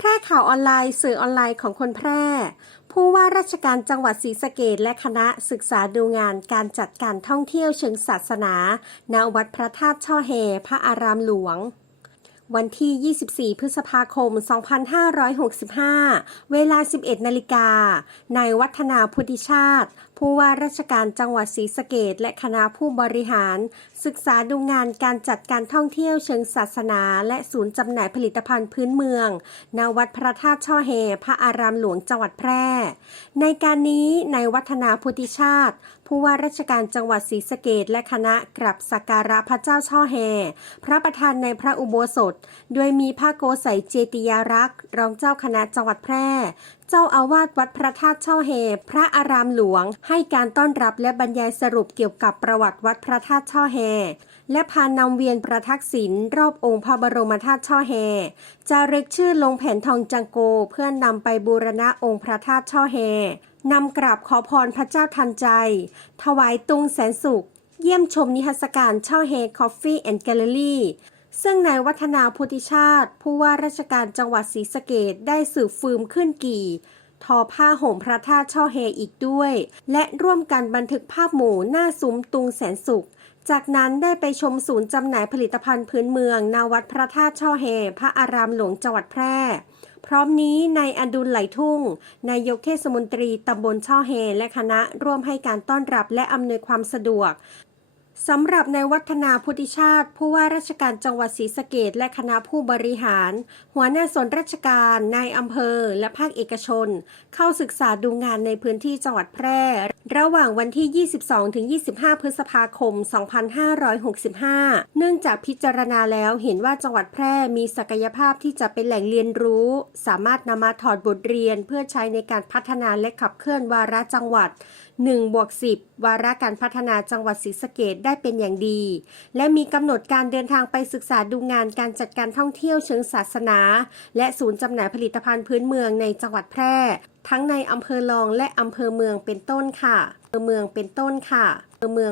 แพร่ข่าวออนไลน์สื่อออนไลน์ของคนแพร่ ผู้ว่าราชการจังหวัดศรีสะเกดและคณะศึกษาดูงานการจัดการท่องเที่ยวเชิงศาสนาณวัดพระธาตุช่อเฮพระอารามหลวง วันที่ 24 พฤษภาคม 2565 เวลา 11 นาฬิกา นายวัฒนาพุทธิชาติ ผู้ว่าราชการจังหวัดศรีสะเกดและคณะผู้บริหาร ศึกษาดูงานการจัดการท่องเที่ยวเชิงศาสนา และศูนย์จำหน่ายผลิตภัณฑ์พื้นเมืองณวัดพระธาตุช่อแฮพระอารามหลวงจังหวัดแพร่ ในการนี้นายวัฒนาพุทธิชาติ ผู้ว่าราชการจังหวัดศรีสะเกดและคณะกราบสักการะพระเจ้าช่อแฮพระประธานในพระอุโบสถ โดยมีพระโกสัยเจติยารักษ์ รองเจ้าคณะจังหวัดแพร่ เจ้าอาวาสวัดพระธาตุช่อแฮพระอารามหลวง ให้การต้อนรับและบรรยายสรุปเกี่ยวกับประวัติวัดพระธาตุช่อแฮและพานำเวียนประทักษิณรอบองค์พระบรมธาตุช่อแฮจารึกชื่อลงแผ่นทองจังโกเพื่อนนำไปบูรณะองค์พระธาตุช่อแฮ นำกราบขอพรพระเจ้าทันใจ ถวายตุงแสนสุข เยี่ยมชมนิทรรศการเช่าเฮคอฟฟี่แอนด์แกลเลอรี่ซึ่งนายวัฒนาพุทธิชาติ ผู้ว่าราชการจังหวัดศรีสะเกดได้สืบฟืมขึ้นกี่ ทอผ้าห่มพระธาตุช่อเฮอีกด้วย และร่วมกันบันทึกภาพหมู่หน้าซุ้มตุงแสนสุข จากนั้นได้ไปชมศูนย์จำหน่ายผลิตภัณฑ์พื้นเมืองนาวัดพระธาตุช่อแฮพระอารามหลวงจังหวัดแพร่ พร้อมนี้นายอดุลไหลทุ่ง นายกเทศมนตรีตำบลช่อแฮและคณะร่วมให้การต้อนรับและอำนวยความสะดวกสำหรับในวัฒนาพุทธิชาติ ผู้ว่าราชการจังหวัดศรีสะเกดและคณะผู้บริหาร หัวหน้าส่วนราชการนายอำเภอ และภาคเอกชน เข้าศึกษาดูงานในพื้นที่จังหวัดแพร่ ระหว่างวันที่ 22-25 พฤษภาคม 2565 เนื่องจากพิจารณาแล้วเห็นว่าจังหวัดแพร่มีศักยภาพที่จะเป็นแหล่งเรียนรู้ สามารถนำมาถอดบทเรียนเพื่อใช้ในการพัฒนาและขับเคลื่อนวาระจังหวัด1บวก10 วาระการพัฒนาจังหวัดศรีสะเกดได้เป็นอย่างดี และมีกำหนดการเดินทางไปศึกษาดูงานการจัดการท่องเที่ยวเชิงศาสนา และศูนย์จำหน่ายผลิตภัณฑ์พื้นเมืองในจังหวัดแพร่ ทั้งในอำเภอรองและอำเภอเมืองเป็นต้นค่ะอำเภอเมืองเป็นต้นค่ะอำเภอเมือง